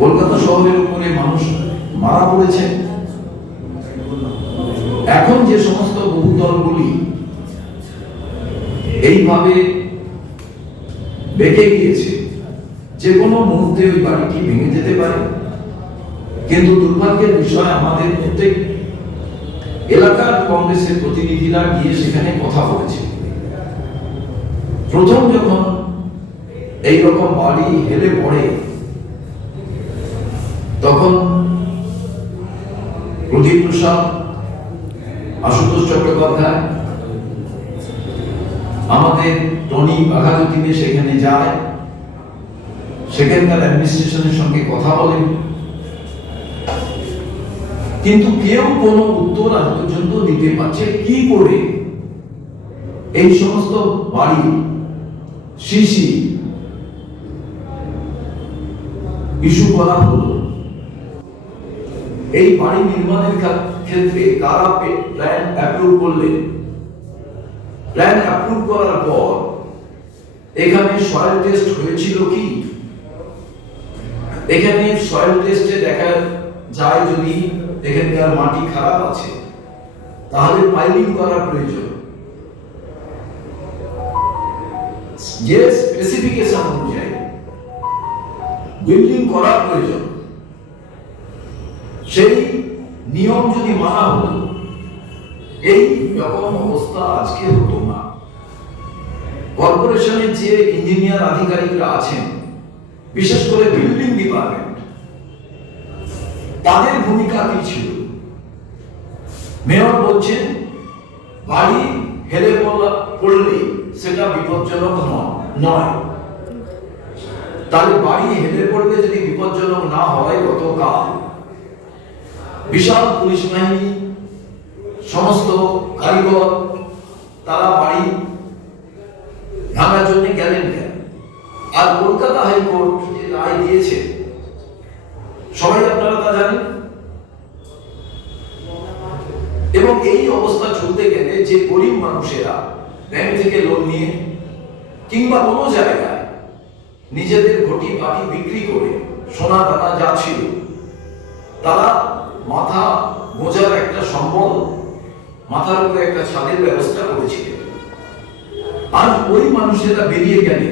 কলকাতা শহরের উপরে মানুষ মারা পড়েছে। এখন যে সমস্ত বহুতলগুলি এইভাবে বেঁকে গিয়েছে, যে কোনো মুহূর্তে ওই বাড়িটি ভেঙে যেতে পারে। কিন্তু দুর্ভাগ্যের বিষয়, আমাদের প্রত্যেক এলাকার কংগ্রেসের প্রতিনিধিরা গিয়ে সেখানে কথা বলেছে। প্রথম যখন এইরকম বাড়ি হেলে পড়ে, তখন প্রদীপ প্রসাদ, আশুতোষ চট্টোপাধ্যায়, আমাদের টনি বাঘাযতীনে সেখানে যায়, সেখানকার অ্যাডমিনিস্ট্রেশনের সঙ্গে কথা বলেন, কিন্তু কেউ কোনো উত্তর আজ পর্যন্ত দিতে পারছে কি করে এই সমস্ত বাড়ি সিসি ইস্যু করা হলো। এই বাড়ি নির্মাণের ক্ষেত্রে কারা প্ল্যান অ্যাপ্রুভ করলেন? প্ল্যান অ্যাপ্রুভ করার পর এখানে সয়েল টেস্ট হয়েছিল কি? এখানে সয়েল টেস্টে দেখা যায় যদি এখানকার মাটি খারাপ আছে, তাহলে পাইলিং করার প্রয়োজন। যে স্পেসিফিকেশন অনুযায়ী বিল্ডিং করার প্রয়োজন, সেই নিয়ম যদি মানা হতো, এই রকম অবস্থা আজকে হতো না। কর্পোরেশনের যে ইঞ্জিনিয়ার আধিকারিকরা আছেন, বিশেষ করে বিল্ডিং ডিপার্টমেন্ট, তাদের ভূমিকা কি ছিল? মেয়র বলছেন বাড়ি হেলে পড়লে সেটা বিপজ্জনক নয়। তাহলে বাড়ি হেলে পড়লে যদি বিপজ্জনক না হয়, গতকাল বিশাল পুলিশ বাহিনী, সমস্ত কারিগর, তারা বাড়ি ভাঙার জন্য গেলেন কেন? আর কলকাতা হাইকোর্ট যে রায় দিয়েছে, সবাই আপনারা তা জানেন। এবং এই অবস্থা চলতে গেলে যে গরিব মানুষেরা ব্যাংক থেকে লোন নিয়ে কিংবা কোনো জায়গায় নিজেদের ঘটি বাটি বিক্রি করে সোনা দানা যা ছিল, তারা মাথা গোজার একটা সম্বল, মাথার উপরে একটা ছাদের ব্যবস্থা করেছিল। আর ওই মানুষেরা বেরিয়ে গেলে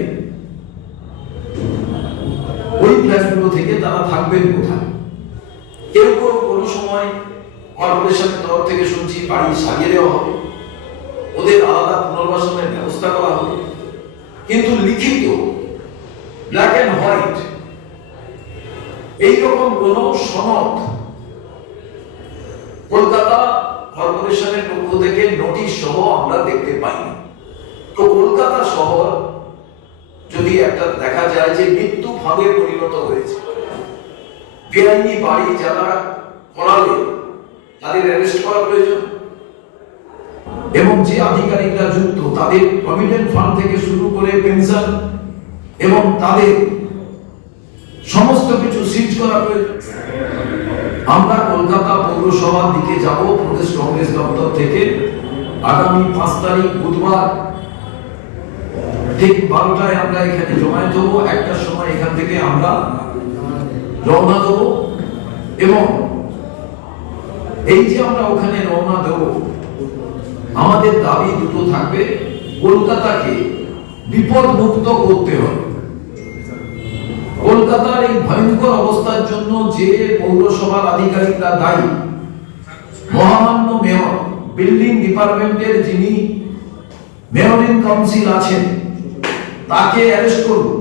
ওই ফ্ল্যাটগুলো থেকে তারা থাকবেন কোথায়? কেউ কেউ কোনো সময় কর্পোরেশনের তরফ থেকে শুনছি বাড়ি সারিয়ে দেওয়া হবে, ওদের আলাদা পুনর্বাসনের ব্যবস্থা করা হবে, কিন্তু লিখিত ব্ল্যাক এন্ড হোয়াইট এইরকম কোন সনদ কলকাতা কর্পোরেশনের পক্ষ থেকে নোটিশ সহ আমরা দেখতে পাইনি। তো কলকাতা শহর যদি একটা দেখা যায় যে মৃত্যু ফাঁদে পরিণত হয়েছে, বেআইনি বাড়ি যারা করালে তাদের অ্যারেস্ট করা প্রয়োজন, এবং যে আধিকারিকরা যুক্ত তাদের প্রভিডেন্ট ফান্ড থেকে শুরু করে পেনশন এবং তাদের সমস্ত কিছু সিজ করা প্রয়োজন। আমরা কলকাতা পৌরসভার দিকে যাব প্রদেশ কংগ্রেস দপ্তর থেকে আগামী 5 তারিখ বুধবার ঠিক 12টায় আমরা এখানে জমায়েত হবো। 1টার সময় এখান থেকে আমরা রওনা দেবো, এবং এই যে আমরা ওখানে রওনা দেবো, আমাদের দাবি দুটো থাকবে। কলকাতাকে বিপদ মুক্ত করতে হবে। কলকাতার এই ভয়ঙ্কর অবস্থার জন্য যে পৌরসভার আধিকারিকরা দায়ী, মহামান্য মেয়র, বিল্ডিং ডিপার্টমেন্টের যিনি মেয়র ইন কাউন্সিল আছেন, তাকে অ্যারেস্ট করুন।